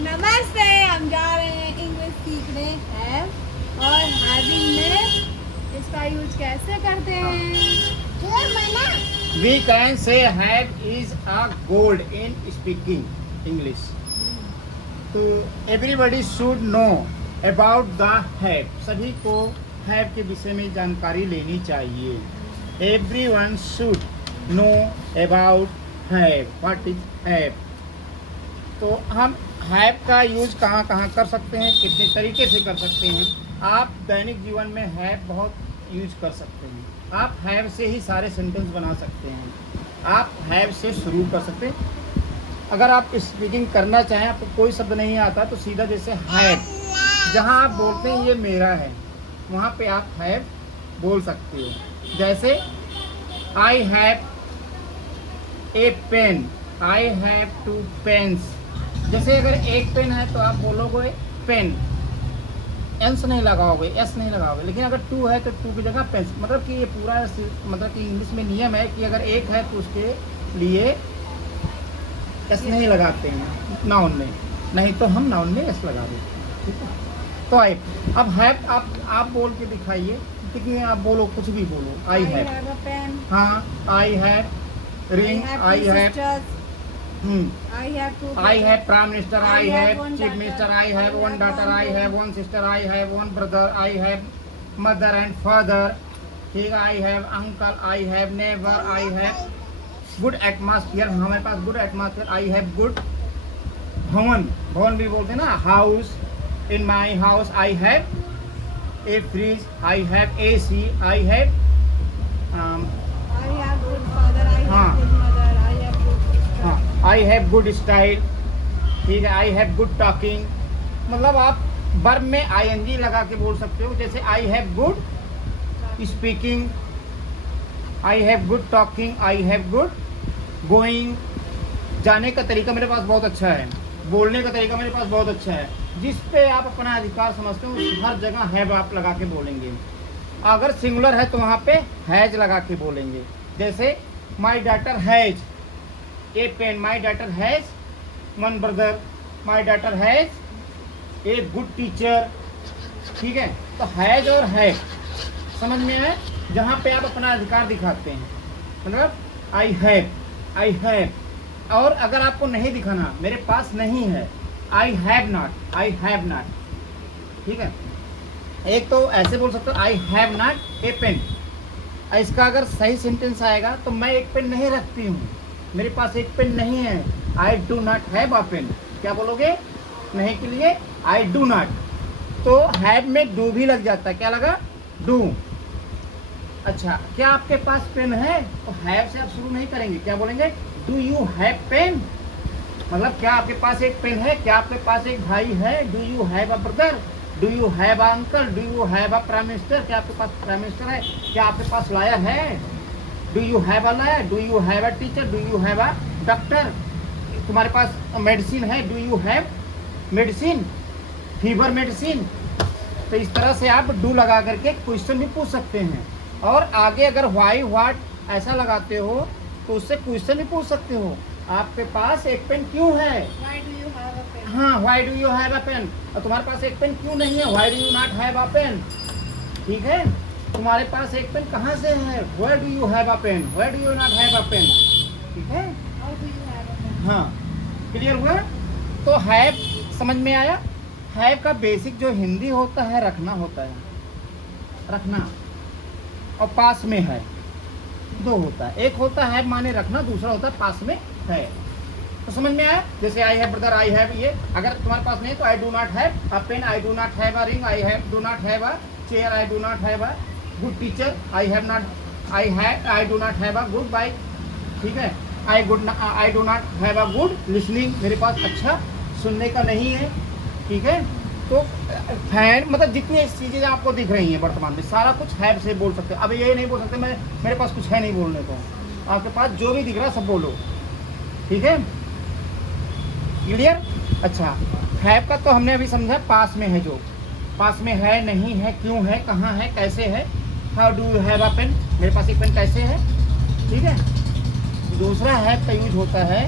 नमस्ते, हम जा रहे हैं इंग्लिश सीखने हैव और हैविंग में इसका यूज कैसे करते हैं। We can say have is a gold in speaking English. तो everybody should know about the have. सभी को have के विषय में जानकारी लेनी चाहिए. Everyone should know about have. What is have? तो हम हैव का यूज कहाँ कहाँ कर सकते हैं, कितने तरीके से कर सकते हैं। आप दैनिक जीवन में हैव बहुत यूज कर सकते हैं। आप हैव से ही सारे सेंटेंस बना सकते हैं। आप हैव से शुरू कर सकते हैं। अगर आप स्पीकिंग करना चाहें, आपको कोई शब्द नहीं आता, तो सीधा जैसे हैव, जहाँ आप बोलते हैं ये मेरा है, वहाँ पे आप हैव बोल सकते हो। जैसे I have a pen, I have 2 pens. जैसे अगर एक पेन है तो आप बोलोगे पेन, एंस नहीं लगाओगे, एस नहीं लगाओगे। लेकिन अगर 2 है तो 2 की जगह पेन्स। मतलब कि ये पूरा मतलब कि इंग्लिश में नियम है कि अगर एक है तो उसके लिए एस नहीं लगाते हैं नाउन में, नहीं तो हम नाउन में एस लगा देते हैं। ठीक है, तो आई अब हैव आप बोल के दिखाइए, क्योंकि आप बोलो, कुछ भी बोलो। आई हैव पेन, हाँ, I have ring, I have I have prime minister, I have chief minister, I have 1 daughter, I have 1 sister, I have 1 brother, I have mother and father, ठीक है, I have uncle, I have neighbor, I have good atmosphere, हमारे पास good atmosphere, I have good भवन, भवन भी बोलते हैं ना, house, in my house I have a fridge, I have AC, I have good father, I have good mother, I have good sister, I have good style, ठीक है, I have good talking. मतलब आप verb में ING लगा के बोल सकते हो। जैसे I have good speaking, I have good talking, I have good going. जाने का तरीका मेरे पास बहुत अच्छा है, बोलने का तरीका मेरे पास बहुत अच्छा है। जिस पे आप अपना अधिकार समझते हो हर जगह हैव आप लगा के बोलेंगे। अगर सिंगुलर है तो वहाँ पे हैज लगा के बोलेंगे। जैसे my daughter has a pen, my daughter has 1 brother, my daughter has a good teacher. ठीक है, तो हैज और है समझ में आए, जहाँ पे आप अपना अधिकार दिखाते हैं। मतलब आई हैव। और अगर आपको नहीं दिखाना, मेरे पास नहीं है, I have not, I have not. ठीक है, एक तो ऐसे बोल सकते हो I have not a pen. इसका अगर सही सेंटेंस आएगा तो मैं एक पेन नहीं रखती हूँ, मेरे पास एक पेन नहीं है। I do not have a pen. क्या बोलोगे नहीं के लिए? I do not. तो हैव में डू भी लग जाता है। क्या लगा? डू। अच्छा, क्या आपके पास पेन है? तो हैव से आप शुरू नहीं करेंगे, क्या बोलेंगे? Do you have pen. मतलब क्या आपके पास एक पेन है? क्या आपके पास एक भाई है? Do you have a brother? Do you have a uncle? Do you have a prime minister? क्या आपके पास प्राइम मिनिस्टर है? क्या आपके पास लॉयर है? Do you have a lawyer? Do you have a teacher? Do you have a doctor? तुम्हारे पास medicine है? Do you have medicine, fever medicine? तो इस तरह से आप डू लगा करके क्वेश्चन भी पूछ सकते हैं। और आगे अगर व्हाई व्हाट ऐसा लगाते हो तो उससे क्वेश्चन भी पूछ सकते हो। आपके पास एक पेन क्यों है? Why do you have a pen? हाँ, why do you have a pen. और तुम्हारे पास एक पेन क्यों नहीं है? Why do you not have a pen. ठीक है, तुम्हारे पास एक पेन कहाँ से है? Where do you have a pen? Where do you not have a pen. ठीक है, How do you have a pen? हाँ, क्लियर हुआ? तो हैव समझ में आया। हैव का बेसिक जो हिंदी होता है रखना होता है, रखना, और पास में है, दो होता है। एक होता है माने रखना, दूसरा होता है पास में है। तो समझ में आया? जैसे I have brother, I have ये। अगर तुम्हारे पास नहीं तो I do not have a pen, I do not have a ring, I have do not have a chair, I do not have a good teacher, I do not have a good bike. ठीक है, I do not have a good listening, मेरे पास अच्छा सुनने का नहीं है। ठीक है, तो फैन मतलब जितनी चीज़ें आपको दिख रही हैं वर्तमान में, सारा कुछ हैव से बोल सकते हैं। अब ये नहीं बोल सकते मेरे पास कुछ है नहीं बोलने को। आपके पास जो भी दिख रहा है सब बोलो। ठीक है, क्लियर? अच्छा, हैव का तो हमने अभी समझा पास में है, जो पास में है, नहीं है, क्यों है, कहाँ है, कैसे है। How do you have a pen, मेरे पास एक पेन कैसे है। ठीक है, दूसरा हैव का यूज होता है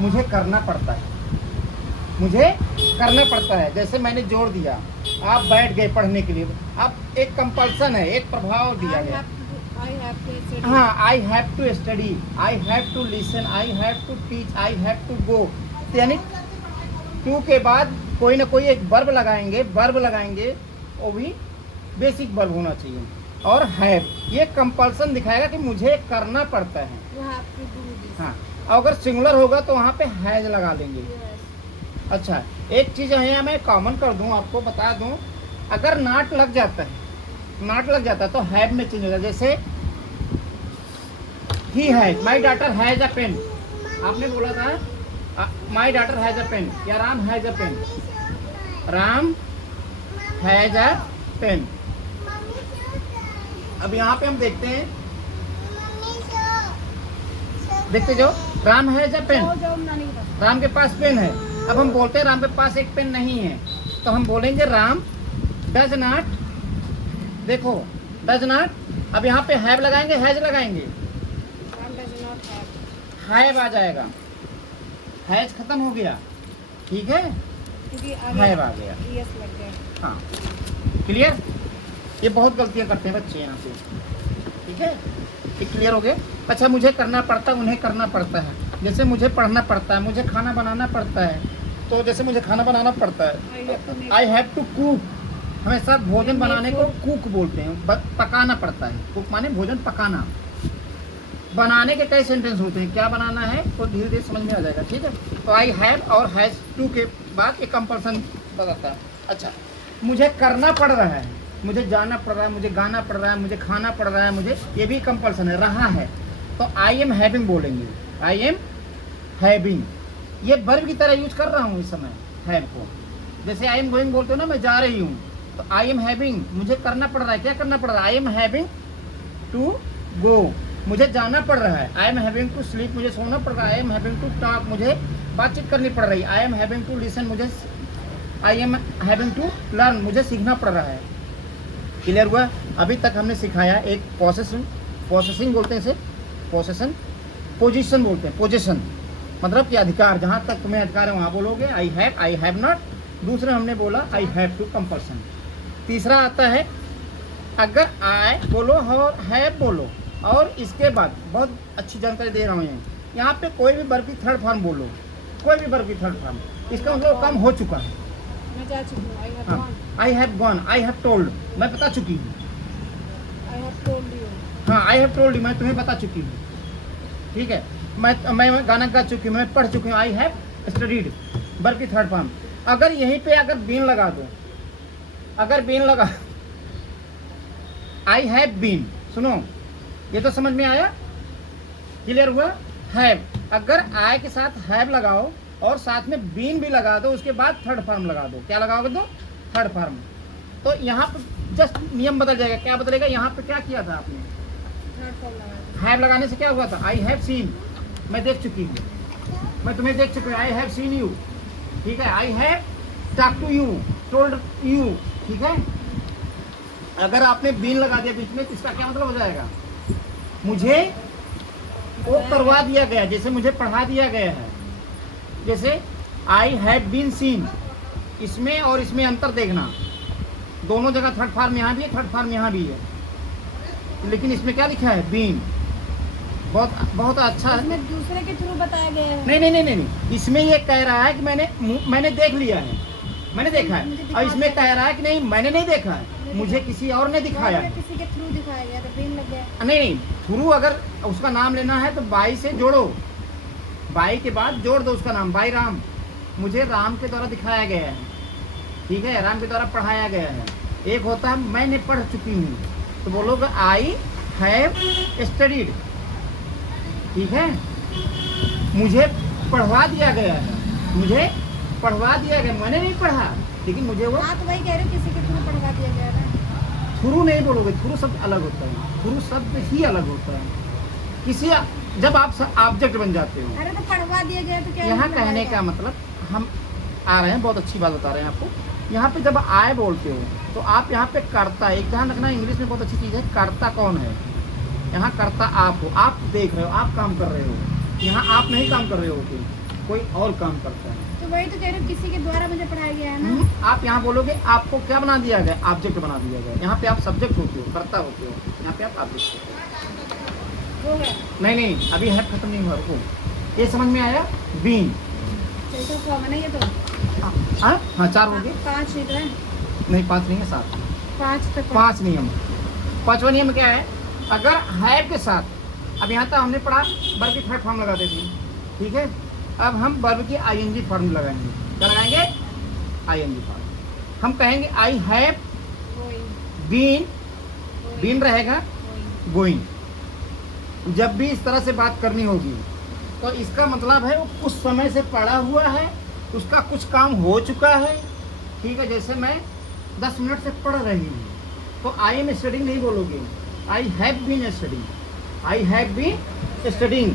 मुझे करना पड़ता है। मुझे करना पड़ता है। जैसे मैंने जोर दिया, आप बैठ गए पढ़ने के लिए, अब एक कंपल्सन है, एक प्रभाव दिया गया। हाँ, I have to study, I have to listen, I have to teach, I have to go. यानी टू के बाद कोई ना कोई एक वर्ब लगाएंगे, वो भी बेसिक वर्ब होना चाहिए। और हैव ये कंपल्सन दिखाएगा कि मुझे करना पड़ता है। हाँ, अगर सिंगुलर होगा तो वहाँ पे हैज लगा देंगे। अच्छा, एक चीज़ है मैं कॉमन कर दूं, आपको बता दूं, अगर नाट लग जाता है तो हैव में चेंज होगा। जैसे ही has, my daughter has a pen, आपने बोला था my daughter has a pen, या Ram has a pen, Ram has a pen. अब यहाँ पे हम देखते हैं, देखते जो Ram has a pen, Ram के पास पेन है। अब हम बोलते हैं राम के पास एक पेन नहीं है, तो हम बोलेंगे राम डज नॉट, देखो डज नॉट। अब यहाँ पे हैव लगाएंगे, हैज लगाएंगे, हैव आ जाएगा, हैज खत्म हो गया, ठीक है, हैव आ गया। हाँ, क्लियर। ये बहुत गलतियाँ करते हैं बच्चे यहाँ पे, ठीक है, ये क्लियर हो गया। अच्छा, मुझे करना पड़ता है, उन्हें करना पड़ता है। जैसे मुझे पढ़ना पड़ता है, मुझे खाना बनाना पड़ता है, तो जैसे मुझे खाना बनाना पड़ता है, आई हैव टू कुक, हमेशा भोजन बनाने को कुक बोलते हैं, पकाना पड़ता है। कुक माने भोजन पकाना। बनाने के कई सेंटेंस होते हैं, क्या बनाना है तो धीरे धीरे समझ में आ जाएगा, ठीक है। तो आई हैव और हैज टू के बाद एक कंपल्सन बताता है। अच्छा, मुझे करना पड़ रहा है, मुझे जाना पड़ रहा है, मुझे गाना पड़ रहा है, मुझे खाना पड़ रहा है, मुझे, ये भी कंपल्सन है, रहा है, तो आई एम हैविंग बोलेंगे, आई एम हैविंग। ये वर्ब की तरह यूज कर रहा हूँ इस समय हैव को। जैसे आई एम गोइंग बोलते हो ना, मैं जा रही हूँ, तो आई एम हैविंग, मुझे करना पड़ रहा है, क्या करना पड़ रहा है, I am having to go, मुझे जाना पड़ रहा है। I am having to sleep, मुझे सोना पड़ रहा है। I am having to talk, मुझे बातचीत करनी पड़ रही है। I am having to listen, मुझे, I am having to learn, मुझे सीखना पड़ रहा है। क्लियर हुआ। अभी तक हमने सिखाया एक पोसेसिंग बोलते हैं इसे, पोसेशन, पोजीशन बोलते हैं, पोजीशन मतलब कि अधिकार, जहाँ तक तुम्हें अधिकार है वहाँ बोलोगे आई हैव नॉट। दूसरा हमने बोला आई हैव टू कंपल्सन। तीसरा आता है, अगर आई बोलो और हैव बोलो, और इसके बाद बहुत अच्छी जानकारी दे रहा हूँ, यहाँ पे कोई भी वर्ब की थर्ड फॉर्म बोलो, कोई भी वर्ब की थर्ड फॉर्म, इसका मतलब काम हो चुका है। मैं जा चुकी हूँ, I have gone, I have told, मैं बता चुकी हूँ। आई हैव टोल्ड यू, हाँ, आई हैव टोल्ड यू, मैं तुम्हें बता चुकी हूँ, ठीक है। मैं गाना गा चुकी हूँ, मैं पढ़ चुकी हूँ। आई हैव स्टडीड, वर्ब की थर्ड फॉर्म। अगर यहीं पे अगर बीन लगा दो, अगर बीन लगा, आई हैव बीन, सुनो ये तो समझ में आया, क्लियर हुआ। हैव, अगर आई के साथ हैव लगाओ और साथ में बीन भी लगा दो, उसके बाद थर्ड फॉर्म लगा दो, क्या लगाओगे तो थर्ड फॉर्म। तो यहाँ पर जस्ट नियम बदल जाएगा। क्या बदलेगा, यहाँ पे क्या किया था आपने, थर्ड फॉर्म लगा, हैव लगाने से क्या हुआ था, आई हैव सीन, मैं देख चुकी हूँ, मैं तुम्हें देख चुकी हूँ, आई हैव सीन यू, ठीक है। I have talk to you, told you, ठीक है। अगर आपने बीन लगा दिया बीच में, तो इसका क्या मतलब हो जाएगा, मुझे वो करवा दिया गया, जैसे मुझे पढ़ा दिया गया है। जैसे आई हैव बीन सीन, इसमें और इसमें अंतर देखना, दोनों जगह थर्ड फॉर्म यहाँ भी है, थर्ड फॉर्म यहाँ भी है, लेकिन इसमें क्या लिखा है, बीन। बहुत अच्छा है। इसमें दूसरे के थ्रू बताया गया है। नहीं, इसमें ये कह रहा है कि मैंने देख लिया है, मैंने देखा है, और इसमें कह रहा है कि नहीं मैंने नहीं देखा है, मुझे किसी और ने दिखाया है। किसी के थ्रू दिखाया गया, तो बीन लग गया। नहीं, थ्रू अगर उसका नाम लेना है तो बाई से जोड़ो, बाई के बाद जोड़ दो उसका नाम, बाई राम, मुझे राम के द्वारा दिखाया गया है, ठीक है, राम के द्वारा पढ़ाया गया है। एक होता है मैंने पढ़ चुकी हूँ, तो बोलोगे आई हैव स्टडीड, ठीक है। मुझे पढ़वा दिया गया है, मुझे पढ़वा दिया गया, मैंने नहीं पढ़ा, लेकिन मुझे वो, हाँ तो वही कह रहे हो, किसी के थ्रू पढ़वा दिया गया ना। थ्रू नहीं बोलोगे, थ्रू शब्द अलग होता है, थ्रू शब्द ही अलग होता है। किसी जब आप ऑब्जेक्ट बन जाते हो, अरे तो पढ़वा दिया गया तो क्या यहाँ मतलब कहने आएगा? का मतलब हम आ रहे हैं, बहुत अच्छी बात बता रहे हैं आपको। यहाँ पे जब आए बोलते हो तो आप यहाँ पे कर्ता, एक ध्यान रखना, इंग्लिश में बहुत अच्छी चीज़ है, कर्ता कौन है, यहाँ कर्ता आप हो, आप देख रहे हो, आप काम कर रहे हो। यहाँ आप नहीं काम कर रहे हो, कोई और काम करता है। तो वही तो कह रही हूँ, किसी के द्वारा मुझे पढ़ाया गया है ना। आप यहाँ बोलोगे आपको क्या बना दिया गया, ऑब्जेक्ट बना दिया गया। यहाँ पे आप सब्जेक्ट होते हो, कर्ता होते हो, यहाँ पे आप ऑब्जेक्ट होते हो गया। हो। नहीं अभी है खत्म नहीं हुआ, रुको। ये समझ में आया? बीन। तो कॉमन है ये तो। हाँ 4 हो गए। 5 नहीं तो है। नहीं 5 नहीं है, 7। 5 तो 5 नियम। 5वां नियम क्या है? अगर हैव के साथ, अब यहाँ तक हमने पढ़ा वर्ब की थर्ड फॉर्म लगा देती है, ठीक है। अब हम वर्ब की आईएनजी फॉर्म लगाएंगे। क्या लगाएंगे? ING form. हम कहेंगे आई हैव बीन, बीन रहेगा गोइंग। जब भी इस तरह से बात करनी होगी तो इसका मतलब है वो कुछ समय से पढ़ा हुआ है, उसका कुछ काम हो चुका है, ठीक है। जैसे मैं 10 मिनट से पढ़ रही हूँ तो आई एम स्टडिंग नहीं बोलोगे, I have been studying. I have been studying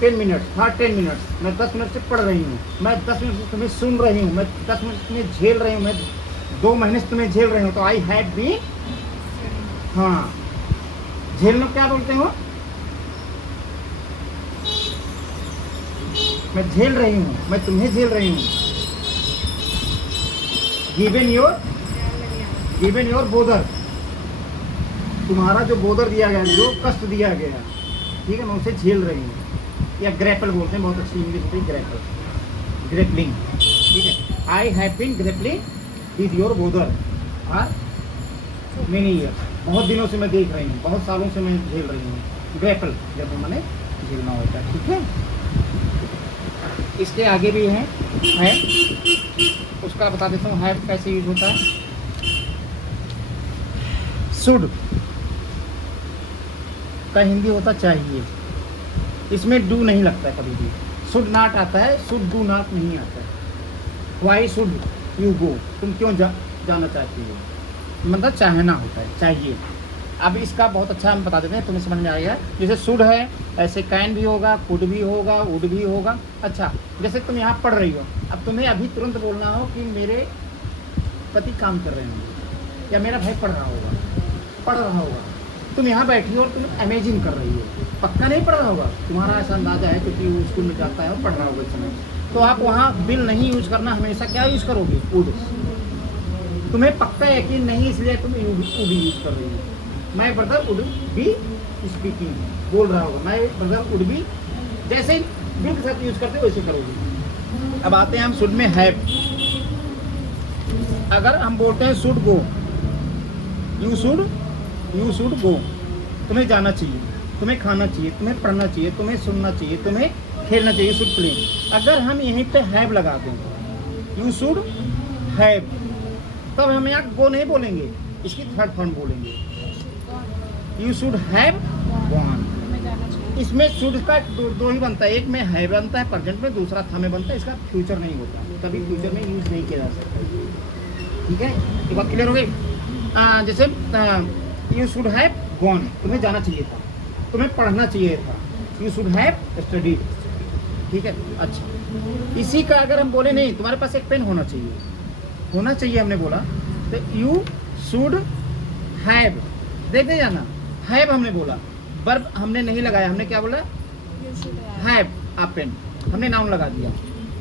10 minutes, हाँ 10 मिनट्स। मैं 10 मिनट से पढ़ रही हूँ, मैं 10 मिनट से तुम्हें सुन रही हूँ, मैं 10 मिनट तुम्हें झेल रही हूँ, मैं 2 महीने से तुम्हें झेल रही हूँ। तो आई हैव बीन, हाँ झेलना क्या बोलते हो? मैं झेल रही हूँ, मैं तुम्हें झेल रही हूँ। गिवन योर बोदर, तुम्हारा जो बोदर दिया गया, जो कष्ट दिया गया, ठीक है, मैं उसे झेल रही हूँ। या ग्रैपल बोलते हैं, बहुत अच्छी इंग्लिश होती है ग्रैपल, ग्रैपलिंग, ठीक है। I have been grappling with your bother for many years, बहुत दिनों से मैं देख रही हूँ, बहुत सालों से मैं झेल रही हूँ। ग्रैपल जब मैंने झेलना होता है, ठीक है। इसके आगे भी है, उसका बता देता हूँ हैव कैसे यूज होता है। शुड का हिंदी होता चाहिए, इसमें डू नहीं लगता है कभी भी। शुड नॉट आता है, शुड डू नॉट नहीं आता है। वाई शुड यू गो, तुम क्यों जाना चाहती हो, मतलब चाहना होता है, चाहिए। अब इसका बहुत अच्छा हम बता देते हैं, तुम्हें समझ में आएगा। जैसे शुड है, ऐसे कैन भी होगा, कुड भी होगा, वुड भी होगा। अच्छा, जैसे तुम यहाँ पढ़ रही हो, अब तुम्हें अभी तुरंत बोलना हो कि मेरे पति काम कर रहे होंगे या मेरा भाई पढ़ रहा होगा। तुम यहाँ बैठी हो और तुम इमेजिन कर रही हो, पक्का नहीं पढ़ रहा होगा, तुम्हारा ऐसा अंदाजा है क्योंकि वो स्कूल में जाता है और पढ़ रहा होगा इस समय। तो आप वहाँ बिल नहीं यूज करना, हमेशा क्या यूज करोगे? वुड। तुम्हें पक्का यकीन नहीं, इसलिए तुम वुड यूज कर रही हो। My brother would be speaking, बोल रहा होगा माय ब्रदर वुड बी, जैसे बिल के साथ यूज करते हो वैसे करोगे। अब आते हैं हम शुड में हैव। अगर हम बोलते हैं should go, you should go, तुम्हें जाना चाहिए, तुम्हें खाना चाहिए, तुम्हें पढ़ना चाहिए, तुम्हें सुनना चाहिए, तुम्हें खेलना चाहिए, शुड प्ले। अगर हम यहीं पे हैव लगा दें, यू शुड हैव, तब हम यहाँ गो नहीं बोलेंगे, इसकी थर्ड फॉर्म बोलेंगे, यू शुड हैव गॉन। इसमें शुड का दो ही बनता है, एक में है बनता है प्रेजेंट में, दूसरा था में बनता है, इसका फ्यूचर नहीं होता, कभी फ्यूचर में यूज नहीं किया जा सकता, ठीक है। ये बात क्लियर हो गई। जैसे यू शुड हैव गॉन, तुम्हें जाना चाहिए था, तुम्हें पढ़ना चाहिए था, यू शुड हैव स्टडीड, ठीक है। अच्छा, इसी का अगर हम बोले नहीं, तुम्हारे पास एक पेन होना चाहिए हमने बोला, तो यू शुड हैव, देखते जाना, हैव हमने बोला, वर्ब हमने नहीं लगाया, हमने क्या बोला? हैव अ पेन, हमने नाउन लगा दिया।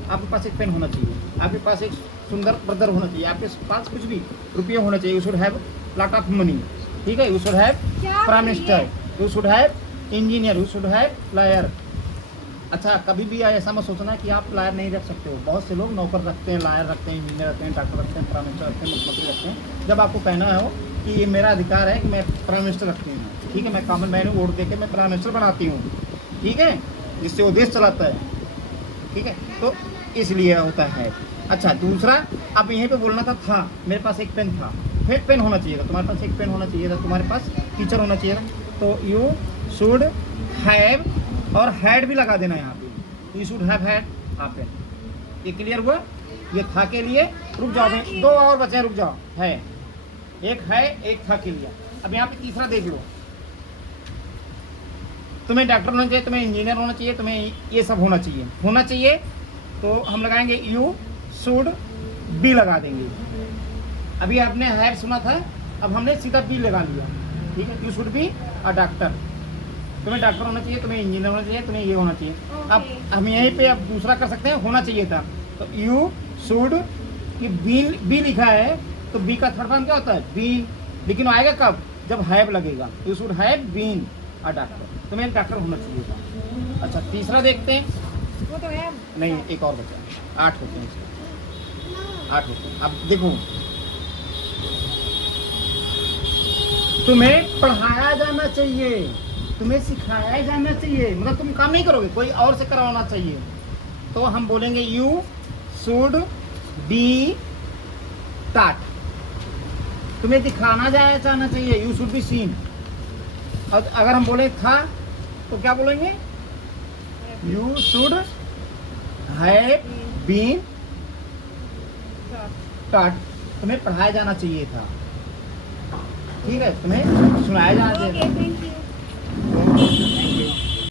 आपके पास एक पेन होना चाहिए, आपके पास एक सुंदर ब्रदर होना चाहिए, आपके पास कुछ भी रुपये होना चाहिए, you should have lot of money, ठीक है। You should have prime minister, you should have engineer, you should have lawyer. अच्छा, कभी भी ऐसा मत सोचना कि आप लायर नहीं रख सकते हो। बहुत से लोग नौकर रखते हैं, लायर रखते हैं, इंजीनियर रखते हैं, डॉक्टर रखते हैं, प्राइम मिनिस्टर रखते हैं, मुख्यमंत्री रखते हैं। जब आपको कहना हो कि ये मेरा अधिकार है कि मैं प्राइम मिनिस्टर रखती हूँ, ठीक है, मैं कॉमन मैन हूँ, वोट देके मैं प्राइम मिनिस्टर बनाती हूँ, ठीक है, जिससे वो देश चलाता है, ठीक है, तो इसलिए होता है। अच्छा, दूसरा, अब यहीं पे बोलना था मेरे पास एक पेन था, फिर पेन होना चाहिए था, तुम्हारे पास एक पेन होना चाहिए था, तुम्हारे पास टीचर होना चाहिए था, तो यू शुड हैव, और हैड भी लगा देना यहाँ पे, you should have had a pen. ये क्लियर हुआ? ये था के लिए, रुक जाओ, दो और बचे, रुक जाओ, है एक है, एक था के लिए। अब यहाँ पे तीसरा देख लो, तुम्हें डॉक्टर होना चाहिए, तुम्हें इंजीनियर होना चाहिए, तुम्हें ये सब होना चाहिए, तो हम लगाएंगे यू शुड बी लगा देंगे। अभी आपने हैव सुना था, अब हमने सीधा बी लगा लिया, ठीक है। You should be a doctor, तुम्हें डॉक्टर होना चाहिए, तुम्हें इंजीनियर होना चाहिए, तुम्हें ये होना चाहिए। अब हम यहीं पे अब दूसरा कर सकते हैं, होना चाहिए था, तो यू शुड, कि बी लिखा है तो बी का थर्ड फॉर्म क्या होता है? बीन। लेकिन आएगा कब? जब हैव लगेगा। You should have been a doctor, तुम्हें डॉक्टर होना चाहिए था। अच्छा तीसरा देखते हैं। वो तो है। नहीं एक और बचा, 8 होते हैं इसके, 8 होते हैं। अब देखो, तुम्हें पढ़ाया जाना चाहिए, तुम्हें सिखाया जाना चाहिए, मतलब तुम काम नहीं करोगे, कोई और से करवाना चाहिए। तो हम बोलेंगे यू शुड बी टॉट, तुम्हें दिखाना जाना चाहिए, यू शुड बी सीन। और अगर हम बोले था तो क्या बोलेंगे? You should have been taught, तुम्हें पढ़ाया जाना चाहिए था। ठीक है, तुम्हें सुनाया जाना चाहिए। Okay, thank you.